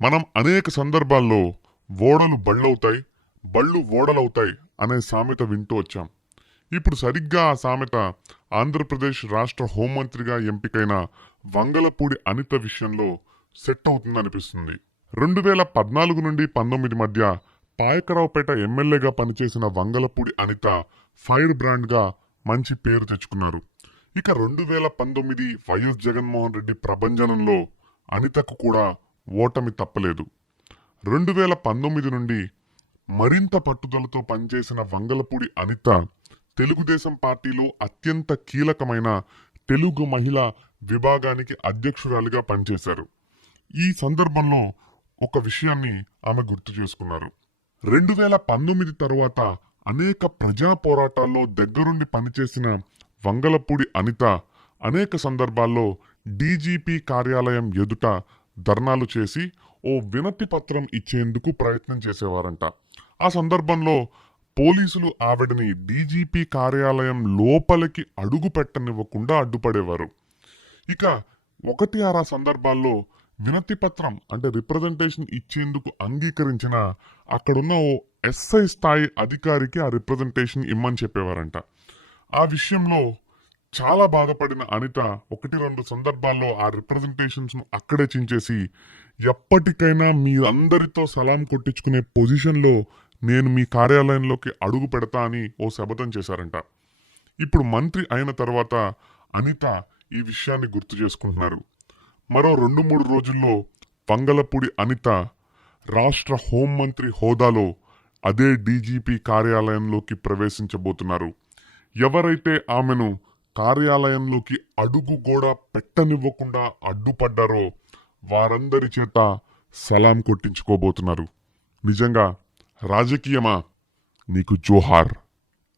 మనం అనేక సందర్భాల్లో ఓడలు బళ్ళవుతాయి, బళ్ళు ఓడలవుతాయి అనే సామెత వింటూ వచ్చాం. ఇప్పుడు సరిగ్గా ఆ సామెత ఆంధ్రప్రదేశ్ రాష్ట్ర హోంమంత్రిగా ఎంపికైన వంగలపూడి అనిత విషయంలో సెట్ అవుతుందనిపిస్తుంది. 2014 నుండి 19 మధ్య పాయకరావుపేట ఎమ్మెల్యేగా పనిచేసిన వంగలపూడి అనిత ఫైర్ బ్రాండ్గా మంచి పేరు తెచ్చుకున్నారు. ఇక 2019 వైఎస్ జగన్మోహన్ రెడ్డి ప్రభంజనంలో అనితకు కూడా ఓటమి తప్పలేదు. 2019 నుండి మరింత పట్టుదలతో పనిచేసిన వంగలపూడి అనిత తెలుగుదేశం పార్టీలో అత్యంత కీలకమైన తెలుగు మహిళా విభాగానికి అధ్యక్షురాలిగా పనిచేశారు. ఈ సందర్భంలో ఒక విషయాన్ని ఆమె గుర్తు చేసుకున్నారు. 2019 తరువాత అనేక ప్రజా పోరాటాల్లో దగ్గరుండి పనిచేసిన వంగలపూడి అనిత అనేక సందర్భాల్లో డీజీపీ కార్యాలయం ఎదుట ధర్నాలు చేసి ఓ వినతి పత్రం ఇచ్చేందుకు ప్రయత్నం చేసేవారంట. ఆ సందర్భంలో పోలీసులు ఆవిడని డీజీపీ కార్యాలయం లోపలికి అడుగు పెట్టనివ్వకుండా అడ్డుపడేవారు. ఇక 1-6 సందర్భాల్లో వినతి పత్రం అంటే రిప్రజెంటేషన్ ఇచ్చేందుకు అంగీకరించిన అక్కడున్న ఓ ఎస్ఐ స్థాయి అధికారికి ఆ రిప్రజెంటేషన్ ఇమ్మని చెప్పేవారంట. ఆ విషయంలో చాలా బాధపడిన అనిత 1-2 సందర్భాల్లో ఆ రిప్రజెంటేషన్స్ ను అక్కడే చించేసి ఎప్పటికైనా మీరందరితో సలాం కొట్టించుకునే పొజిషన్లో నేను మీ కార్యాలయంలోకి అడుగు పెడతా అని ఓ శపథం చేశారంట. ఇప్పుడు మంత్రి అయిన తర్వాత అనిత ఈ విషయాన్ని గుర్తు చేసుకుంటున్నారు. మరో 2-3 రోజుల్లో వంగలపూడి అనిత రాష్ట్ర హోంమంత్రి హోదాలో అదే డీజీపీ కార్యాలయంలోకి ప్రవేశించబోతున్నారు. ఎవరైతే ఆమెను కార్యాలయంలోకి అడుగు కూడా పెట్టనివ్వకుండా అడ్డుపడ్డారో వారందరి చేత సలాం కొట్టించుకోబోతున్నారు. నిజంగా రాజకీయమా? నీకు జోహార్.